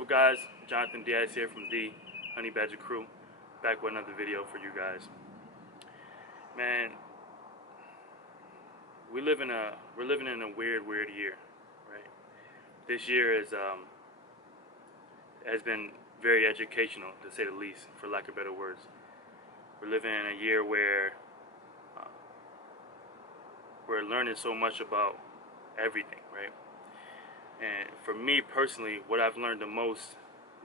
up, guys? Jonathan Diaz here from the Honey Badger Crew, back with another video for you guys. Man, we're living in a weird year, right? This year has been very educational, to say the least, for lack of better words. We're living in a year where we're learning so much about everything, right? And for me personally, what I've learned the most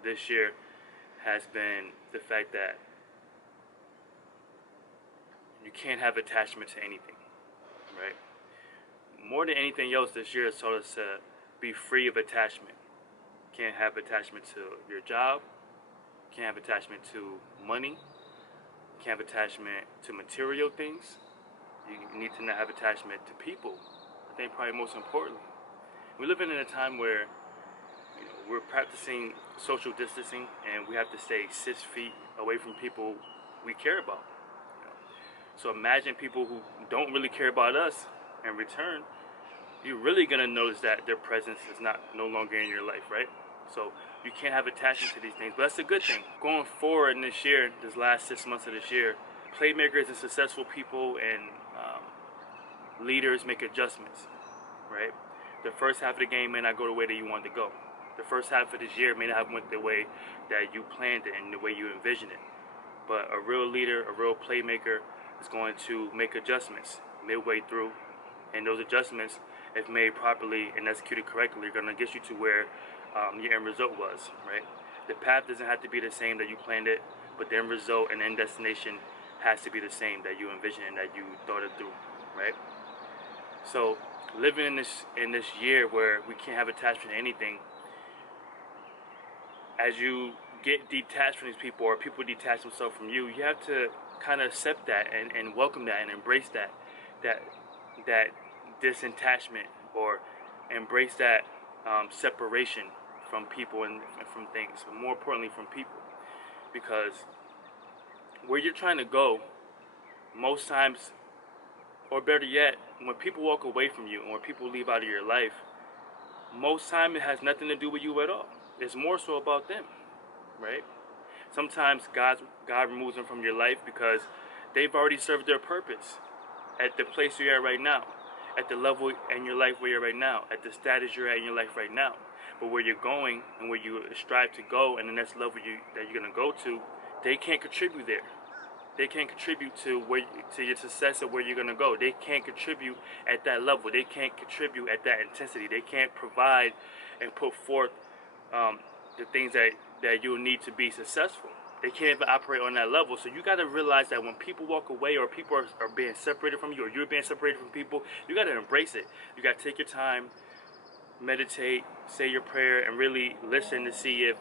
this year has been the fact that you can't have attachment to anything, right? More than anything else, this year has taught us to be free of attachment. You can't have attachment to your job. You can't have attachment to money. You can't have attachment to material things. You need to not have attachment to people. I think probably most importantly. We're living in a time where we're practicing social distancing, and we have to stay 6 feet away from people we care about. So imagine people who don't really care about us in return. You're really gonna notice that their presence is no longer in your life, right? So you can't have attachment to these things, but that's a good thing. Going forward in this year, this last 6 months of this year, playmakers and successful people and leaders make adjustments, right? The first half of the game may not go the way that you want to go. The first half of this year may not have went the way that you planned it and the way you envisioned it. But a real leader, a real playmaker is going to make adjustments midway through. And those adjustments, if made properly and executed correctly, are going to get you to where your end result was, right? The path doesn't have to be the same that you planned it, but the end result and end destination has to be the same that you envisioned and that you thought it through, right? So living in this year where we can't have attachment to anything, as you get detached from these people, or people detach themselves from you, you have to kind of accept that and welcome that and embrace that disattachment, or embrace that separation from people and from things, but more importantly from people. Because where you're trying to go, most times, or better yet, when people walk away from you and when people leave out of your life, most time it has nothing to do with you at all. It's more so about them, right? Sometimes God removes them from your life because they've already served their purpose at the place you're at right now, at the level in your life where you're right now, at the status you're at in your life right now. But where you're going and where you strive to go and the next level that you're going to go to, they can't contribute there. They can't contribute to your success of where you're going to go. They can't contribute at that level. They can't contribute at that intensity. They can't provide and put forth the things that you'll need to be successful. They can't even operate on that level. So you got to realize that when people walk away, or people are being separated from you, or you're being separated from people, you got to embrace it. You got to take your time, meditate, say your prayer, and really listen to see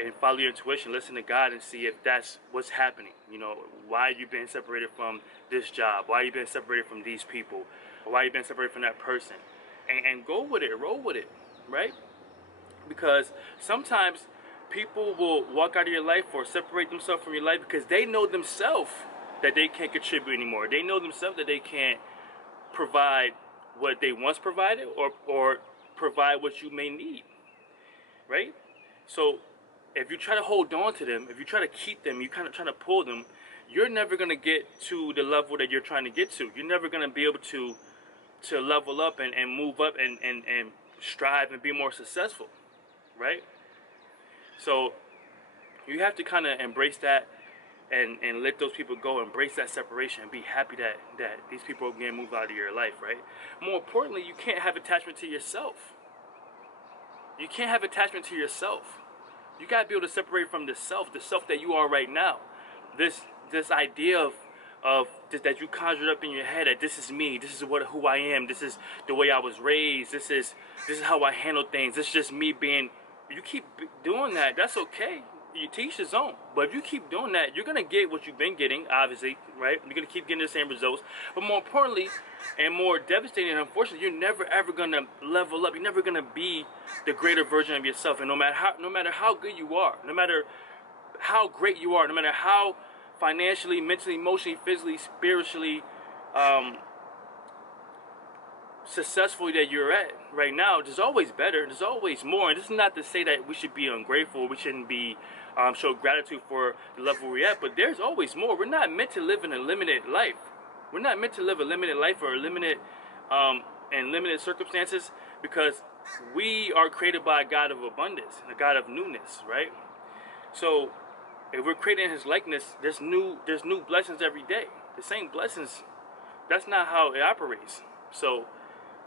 and follow your intuition, listen to God and see if that's what's happening. Why you been separated from this job? Why you been separated from these people? Or why you been separated from that person? And go with it, roll with it, right? Because sometimes people will walk out of your life or separate themselves from your life because they know themselves that they can't contribute anymore. They know themselves that they can't provide what they once provided, or provide what you may need, right? So if you try to hold on to them, if you try to keep them, you kind of try to pull them, you're never going to get to the level that you're trying to get to. You're never going to be able to level up and move up and strive and be more successful, right? So you have to kind of embrace that and let those people go, embrace that separation, and be happy that these people are getting moved out of your life, right? More importantly, you can't have attachment to yourself. You can't have attachment to yourself. You got to be able to separate from the self that you are right now. This idea of that you conjured up in your head, that this is me, this is who I am, this is the way I was raised, this is how I handle things, this is just me being. You keep doing that, that's okay. You teach his own. But if you keep doing that, you're going to get what you've been getting, obviously, right? You're going to keep getting the same results. But more importantly, and more devastating, and unfortunately, you're never ever going to level up. You're never going to be the greater version of yourself. And no matter how good you are, no matter how great you are, no matter how financially, mentally, emotionally, physically, spiritually successful that you're at right now, there's always better. There's always more. And this is not to say that we should be ungrateful. We shouldn't be show gratitude for the level we're at. But there's always more. We're not meant to live in a limited life. We're not meant to live a limited life or a limited and limited circumstances, because we are created by a God of abundance and a God of newness, right? So if we're created in His likeness, there's new blessings every day. The same blessings. That's not how it operates. So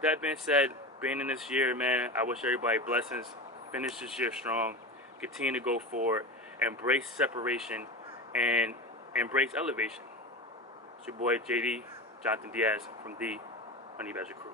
that being said, being in this year, man, I wish everybody blessings. Finish this year strong. Continue to go forward. Embrace separation and embrace elevation. It's your boy JD, Jonathan Diaz from the Honey Badger Crew.